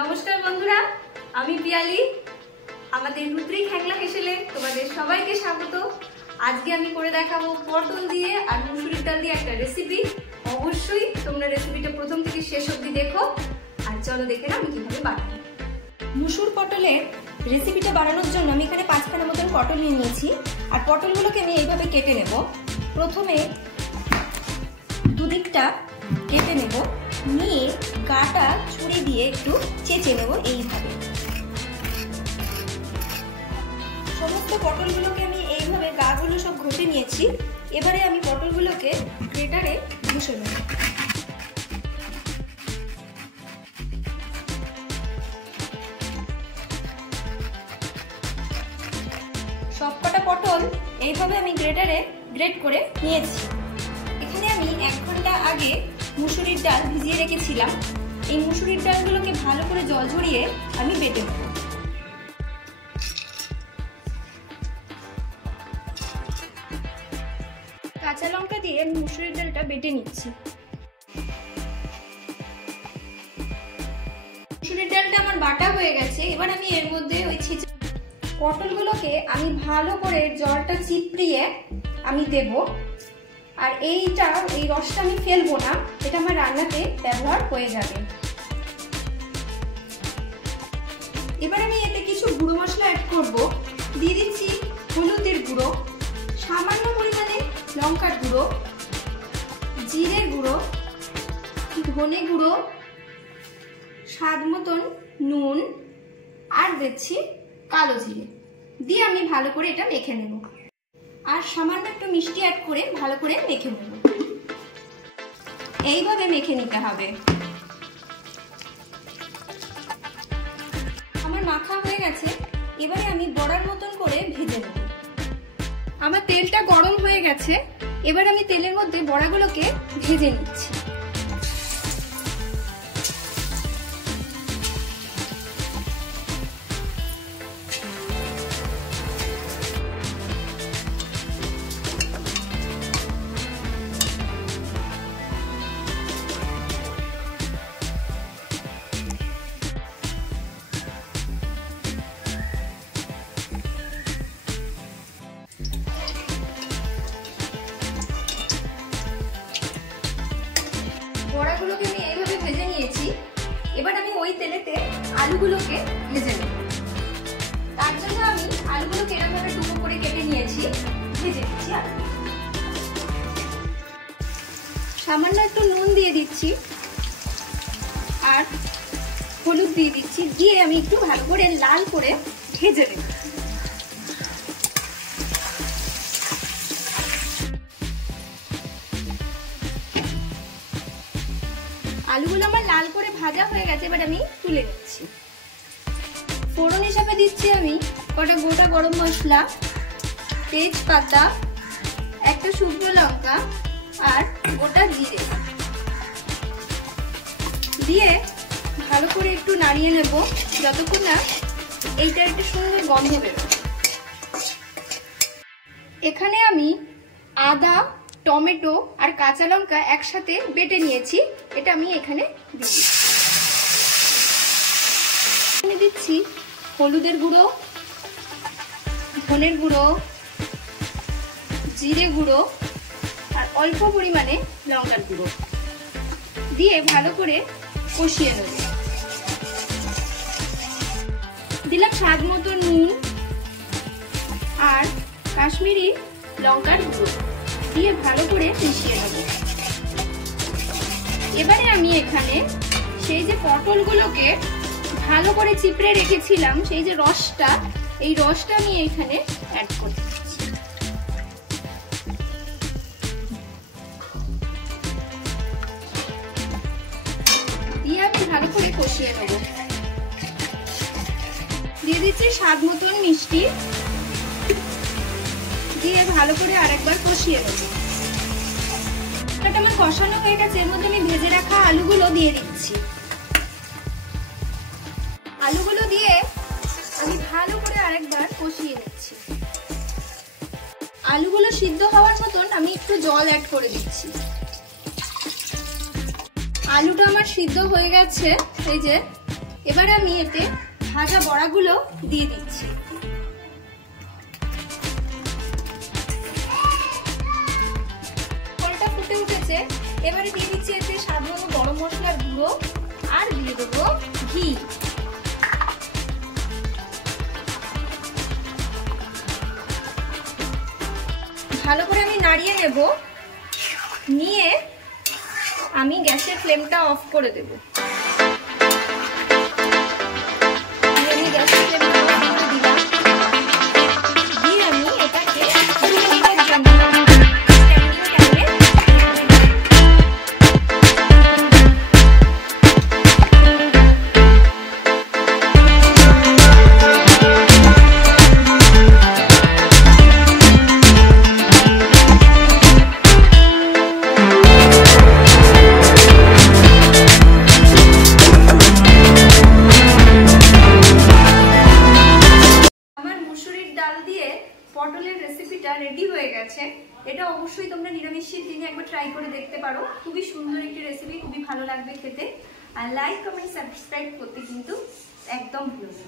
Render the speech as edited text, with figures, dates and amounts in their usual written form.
নমস্কার বন্ধুরা, আমি পিয়ালি। আমাদের রুদ্রি খেংলা হেসেলে তোমাদের সবাইকে স্বাগত। আজকে আমি করে দেখাবো পটল দিয়ে আর মুসুরির ডাল দিয়ে একটা রেসিপি। অবশ্যই তোমরা রেসিপিটা প্রথম থেকে শেষ অবধি দেখো। আর চলো দেখে না আমি কিভাবে বানাবো। মুসুর পটলের রেসিপিটা বানানোর জন্য আমি এখানে 5খানা মতন পটল নিয়ে নিয়েছি। আর পটলগুলোকে আমি এইভাবে কেটে নেব। প্রথমে দুদিকটা কেটে নেব, নিয়ে গাটা ছুরি দিয়ে একটু চেঁচে নেব। এইভাবে সমস্ত পটলগুলোকে আমি এইভাবে গাগুলো সব ঘষে নিয়েছি। এবারে আমি পটলগুলোকে গ্রেটারে ঘষে নেব। সবকটা পটল এইভাবে আমি গ্রেটারে গ্রেট করে নিয়েছি। এখানে আমি 1 ঘন্টা আগে মুসুরির ডাল ভিজিয়ে রেখেছিলাম। এই মুসুরির ডালগুলোকে ভালো করে জল ঝরিয়ে আমি বেটে নেব। কাঁচা লঙ্কা দিয়ে আমি মুসুরির ডালটা বেটে নিচ্ছি। মুসুরির ডালটা আমার বাটা হয়ে গেছে। এবার আমি এর মধ্যে ওই পটলগুলোকে আমি ভালো করে জলটা চিপড়িয়ে আমি দেব। আর এই রসটা আমি ফেলবো না, এটা আমার রান্নাতে ব্যবহার হয়ে যাবে। এবার আমি এতে কিছু গুঁড়ো মশলা অ্যাড করব। দিয়ে দিচ্ছি হলুদের গুঁড়ো, সামান্য পরিমাণে লঙ্কার গুঁড়ো, জিরের গুঁড়ো, ধনে গুঁড়ো, স্বাদ মতন নুন, আর দিচ্ছি কালো জিরে। দিয়ে আমি ভালো করে এটা মেখে নেব। আর সামান্য একটু মিষ্টি অ্যাড করে ভালো করে মেখে নেব। এইভাবে মেখে নিতে হবে। আমার মাখা হয়ে গেছে। এবারে আমি বড়ার মতন করে ভেজে নেব। আমার তেলটা গরম হয়ে গেছে। এবার আমি তেলের মধ্যে বড়াগুলোকে ভেজে নিচ্ছি। বড়াগুলোকে আমি এইভাবে ভেজে নিয়েছি। এবার আমি ওই তেলেতে আলুগুলোকে ভেজে নেব। তার জন্য আমি আলুগুলোকে এরকমভাবে টুকরো করে কেটে নিয়েছি, ভেজে নিচ্ছি। সামান্য একটু নুন দিয়ে দিচ্ছি আর হলুদ দিয়ে দিচ্ছি। দিয়ে আমি একটু ভালো করে লাল করে ভেজে নেব। আলুগুলো আমার লাল করে ভাজা হয়ে গেছে। এবার আমি তুলে নিচ্ছি। ফোড়ন হিসাবে দিচ্ছি আমি কটা গোটা গরম মশলা, তেজপাতা, একটা শুকনো লঙ্কা আর গোটা জিরে দিয়ে ভালো করে একটু নাড়িয়ে নেব যতক্ষণ না এইটার একটা সুন্দর গন্ধ বেরোয়। এখানে আমি আদা, টমেটো আর কাঁচা লঙ্কা একসাথে বেটে নিয়েছি। এটা আমি এখানে দিচ্ছি হলুদের গুঁড়ো, ধনের গুঁড়ো, জিরে গুঁড়ো আর অল্প পরিমাণে লঙ্কার গুঁড়ো দিয়ে ভালো করে কষিয়ে নেব। দিলাম স্বাদ মতো নুন আর কাশ্মীরি লঙ্কার গুঁড়ো দিয়ে ভালো করে মিশিয়ে নেব। এবারে আমি এখানে সেই যে পটলগুলোকে ভালো করে চিপড়ে রেখেছিলাম, সেই যে রসটা, এই রসটা আমি এখানে অ্যাড করে দিচ্ছি। দিয়ে আমি ভালো করে কষিয়ে নেব। দিয়ে দিচ্ছি স্বাদ মতন মিষ্টি, দিয়ে ভালো করে আরেকবার কষিয়ে নেব। এটা আমার কষানো হয়ে গেছে। এর মধ্যে আমি ভেজে রাখা আলুগুলো দিয়ে দিচ্ছি। আলুগুলো দিয়ে আমি ভালো করে আরেকবার কষিয়ে নিচ্ছি। আলুগুলো সিদ্ধ হওয়ার মতন আমি একটু জল অ্যাড করে দিচ্ছি। আলুটা আমার সিদ্ধ হয়ে গেছে। এই যে এবার আমি এতে ভাজা বড়াগুলো দিয়ে দিচ্ছি। ফলটা ফুটে উঠেছে, এবারে দিয়ে দিচ্ছি এতে স্বাদ মতো গরম মশলার গুঁড়ো আর দিয়ে দেবো ঘি। ভালো করে আমি নাড়িয়ে নেব, নিয়ে আমি গ্যাসের ফ্লেমটা অফ করে দেব। আমি গ্যাসের ফ্লেমটা অফ করে দিলাম, দিয়ে আমি এটাকে 2 মিনিটের জন্য স্ট্যান্ডিং টাইমে পটলের রেসিপিটা রেডি হয়ে গেছে। এটা অবশ্যই তোমরা নিরামিষের দিনে একবার ট্রাই করে দেখতে পারো। খুবই সুন্দর একটি রেসিপি, খুবই ভালো লাগবে খেতে। আর লাইক, কমেন্ট, সাবস্ক্রাইব করতে কিন্তু একদম ভুলো না।